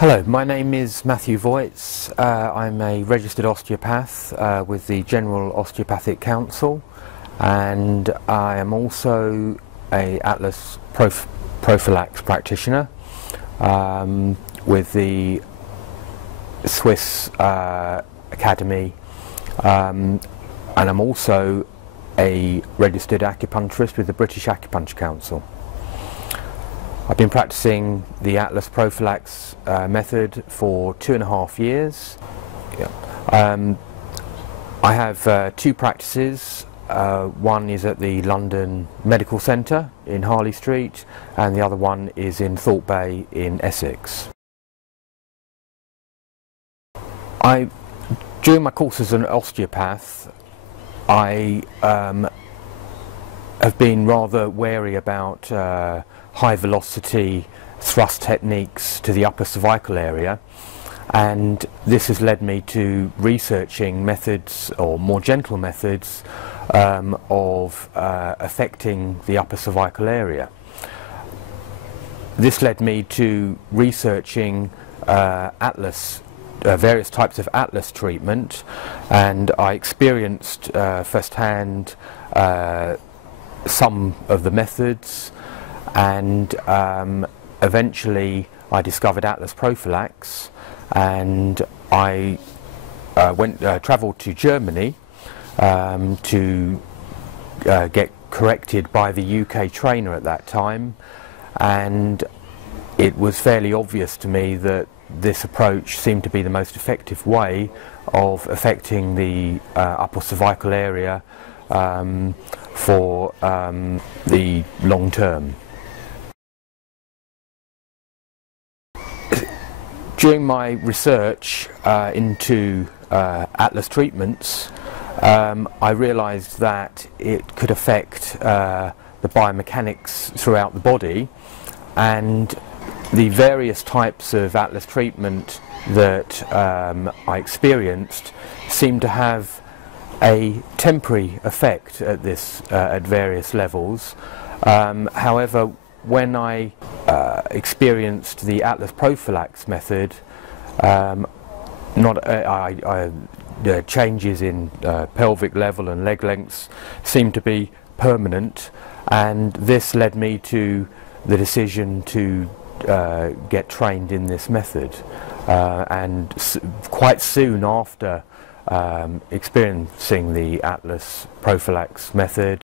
Hello, my name is Matthew Voigts. I'm a registered osteopath with the General Osteopathic Council, and I am also a AtlasPROfilax practitioner with the Swiss Academy, and I'm also a registered acupuncturist with the British Acupuncture Council. I've been practicing the AtlasPROfilax method for 2.5 years. I have two practices. One is at the London Medical Centre in Harley Street, and the other one is in Thorpe Bay in Essex. During my course as an osteopath, I have been rather wary about high velocity thrust techniques to the upper cervical area, and this has led me to researching methods, or more gentle methods, of affecting the upper cervical area. This led me to researching various types of Atlas treatment, and I experienced firsthand some of the methods, and eventually I discovered AtlasPROfilax, and I travelled to Germany to get corrected by the UK trainer at that time, and it was fairly obvious to me that this approach seemed to be the most effective way of affecting the upper cervical area for the long term. During my research into Atlas treatments, I realised that it could affect the biomechanics throughout the body, and the various types of Atlas treatment that I experienced seemed to have a temporary effect at various levels. However, when I experienced the AtlasPROfilax method, changes in pelvic level and leg lengths seemed to be permanent, and this led me to the decision to get trained in this method, and quite soon after experiencing the AtlasPROfilax method,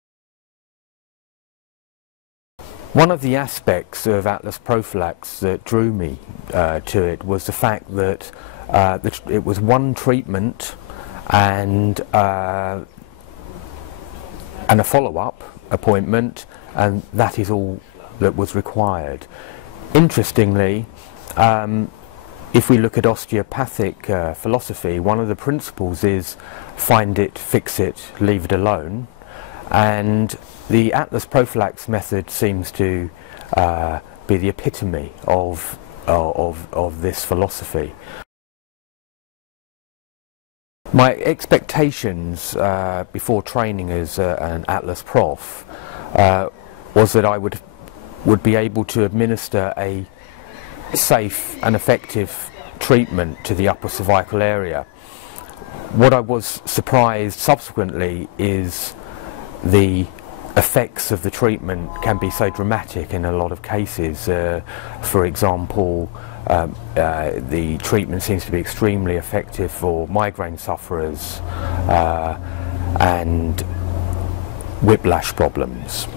one of the aspects of AtlasPROfilax that drew me to it was the fact that it was one treatment and a follow-up appointment, and that is all that was required. Interestingly, if we look at osteopathic philosophy, one of the principles is find it, fix it, leave it alone, and the AtlasPROfilax method seems to be the epitome of this philosophy. My expectations before training as an Atlas Prof was that I would be able to administer a safe and effective treatment to the upper cervical area. What I was surprised subsequently is the effects of the treatment can be so dramatic in a lot of cases. For example, the treatment seems to be extremely effective for migraine sufferers and whiplash problems.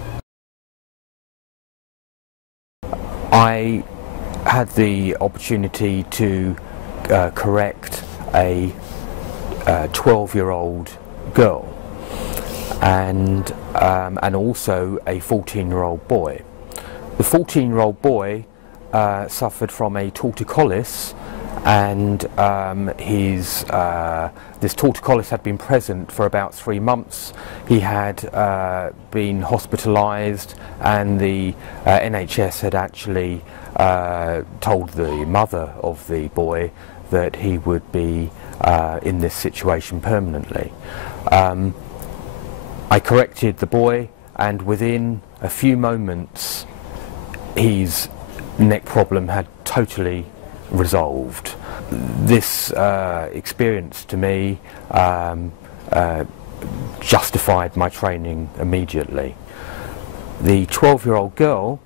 I had the opportunity to correct a 12-year-old girl and also a 14-year-old boy. The 14-year-old boy suffered from a torticollis, and this torticollis had been present for about 3 months. He had been hospitalised, and the NHS had actually told the mother of the boy that he would be in this situation permanently. I corrected the boy, and within a few moments his neck problem had totally resolved. This experience to me justified my training immediately. The 12-year-old girl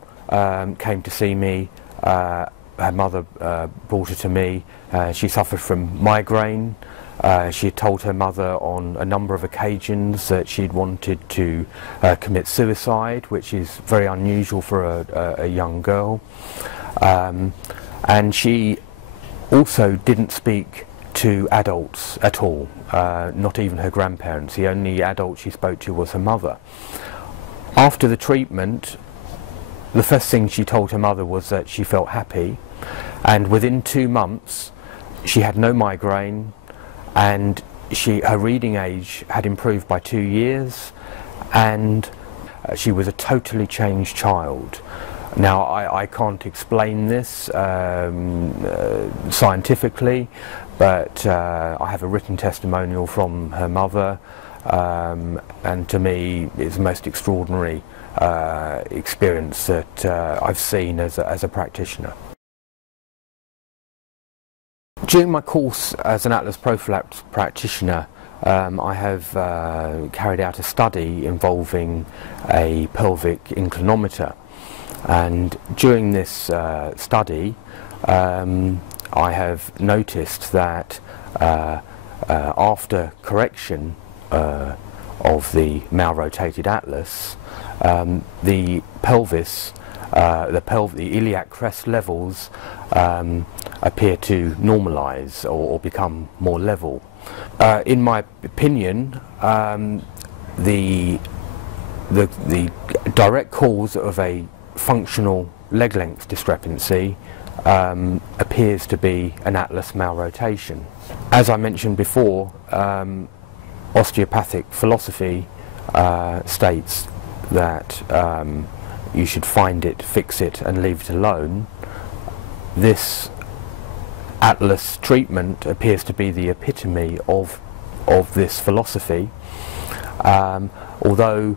came to see me. Her mother brought her to me. She suffered from migraine. She had told her mother on a number of occasions that she'd wanted to commit suicide, which is very unusual for a young girl. And she also didn't speak to adults at all, not even her grandparents. The only adult she spoke to was her mother. After the treatment, the first thing she told her mother was that she felt happy, and within 2 months she had no migraine, and her reading age had improved by 2 years, and she was a totally changed child. Now, I can't explain this scientifically, but I have a written testimonial from her mother, and to me it's the most extraordinary experience that I've seen as a practitioner. During my course as an AtlasPROfilax practitioner, I have carried out a study involving a pelvic inclinometer, and during this study I have noticed that after correction of the malrotated atlas, the pelvis, the iliac crest levels appear to normalize or become more level. In my opinion, the direct cause of a functional leg length discrepancy appears to be an atlas malrotation. As I mentioned before, osteopathic philosophy states that you should find it, fix it and leave it alone. This atlas treatment appears to be the epitome of this philosophy, although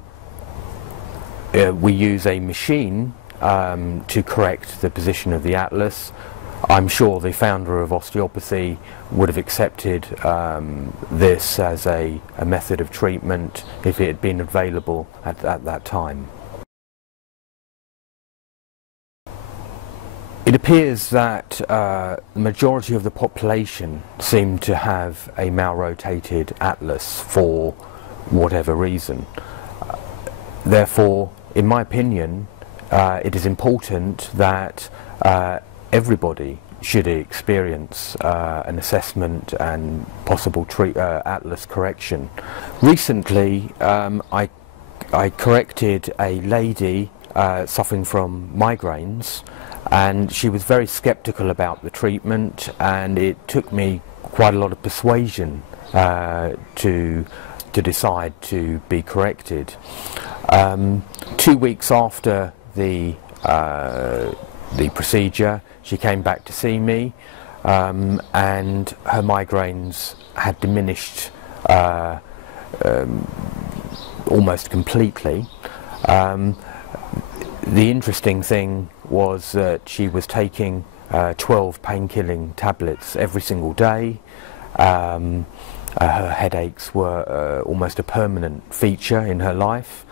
we use a machine to correct the position of the atlas. I'm sure the founder of osteopathy would have accepted this as a method of treatment if it had been available at that time. It appears that the majority of the population seem to have a malrotated atlas for whatever reason. Therefore, in my opinion, it is important that everybody should experience an assessment and possible atlas correction. Recently, I corrected a lady suffering from migraines, and she was very skeptical about the treatment, and it took me quite a lot of persuasion to decide to be corrected. 2 weeks after the procedure, she came back to see me, and her migraines had diminished almost completely. The interesting thing was that she was taking 12 pain-killing tablets every single day. Her headaches were almost a permanent feature in her life,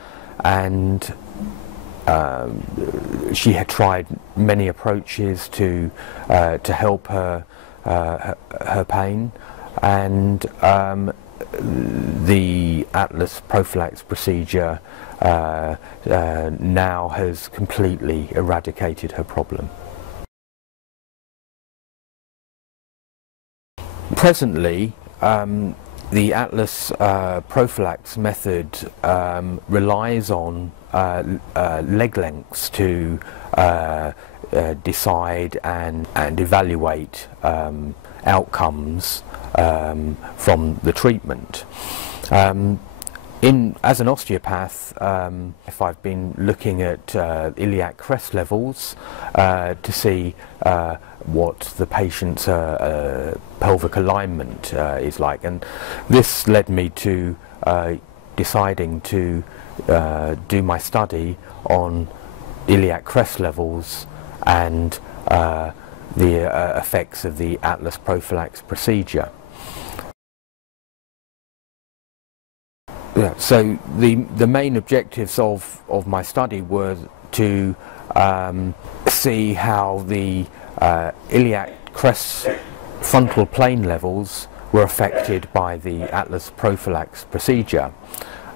and she had tried many approaches to help her pain, and the AtlasPROfilax procedure now has completely eradicated her problem. Presently, the AtlasPROfilax method relies on leg lengths to decide and evaluate outcomes from the treatment. As an osteopath, if I've been looking at iliac crest levels to see what the patient's pelvic alignment is like, and this led me to deciding to do my study on iliac crest levels and the effects of the AtlasPROfilax procedure. Yeah, so the main objectives of my study were to see how the iliac crest frontal plane levels were affected by the AtlasPROfilax procedure,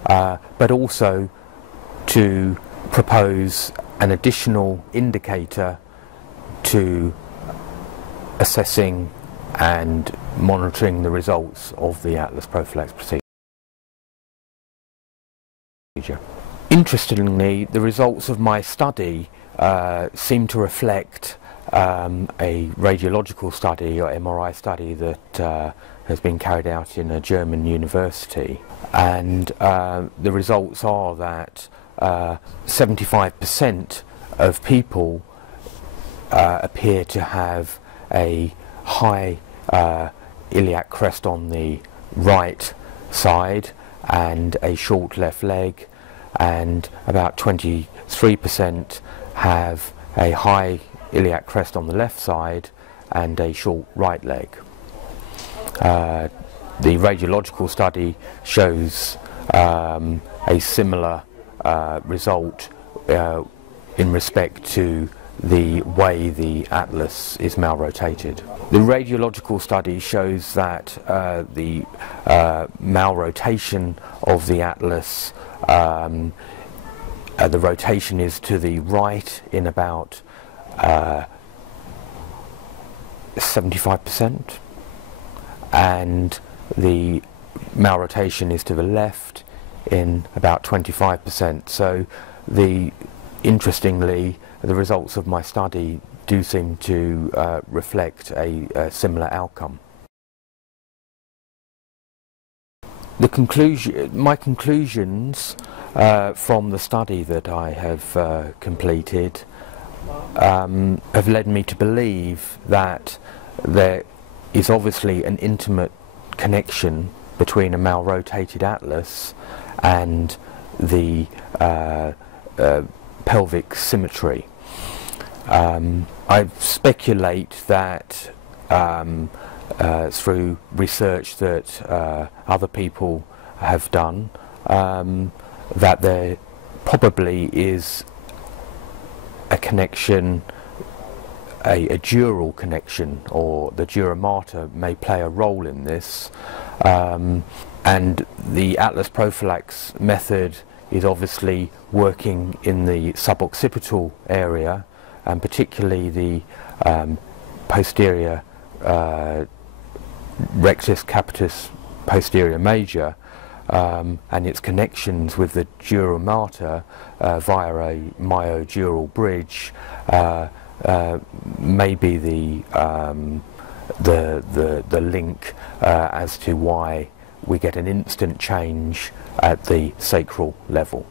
but also to propose an additional indicator to assessing and monitoring the results of the AtlasPROfilax procedure. Interestingly, the results of my study seem to reflect a radiological study or MRI study that has been carried out in a German university, and the results are that 75% of people appear to have a high iliac crest on the right side and a short left leg, and about 23% have a high iliac crest on the left side and a short right leg. The radiological study shows a similar result in respect to the way the atlas is malrotated. The radiological study shows that the malrotation of the atlas, the rotation is to the right in about 75%, and the malrotation is to the left in about 25%. So interestingly, the results of my study do seem to reflect a similar outcome. My conclusions from the study that I have completed have led me to believe that there is obviously an intimate connection between a malrotated atlas and the pelvic symmetry. I speculate that through research that other people have done, that there probably is a connection, a dural connection, or the dura mater may play a role in this, and the AtlasPROfilax method is obviously working in the suboccipital area, and particularly the posterior rectus capitis posterior major, and its connections with the dura mater via a myodural bridge may be the link as to why we get an instant change at the sacral level.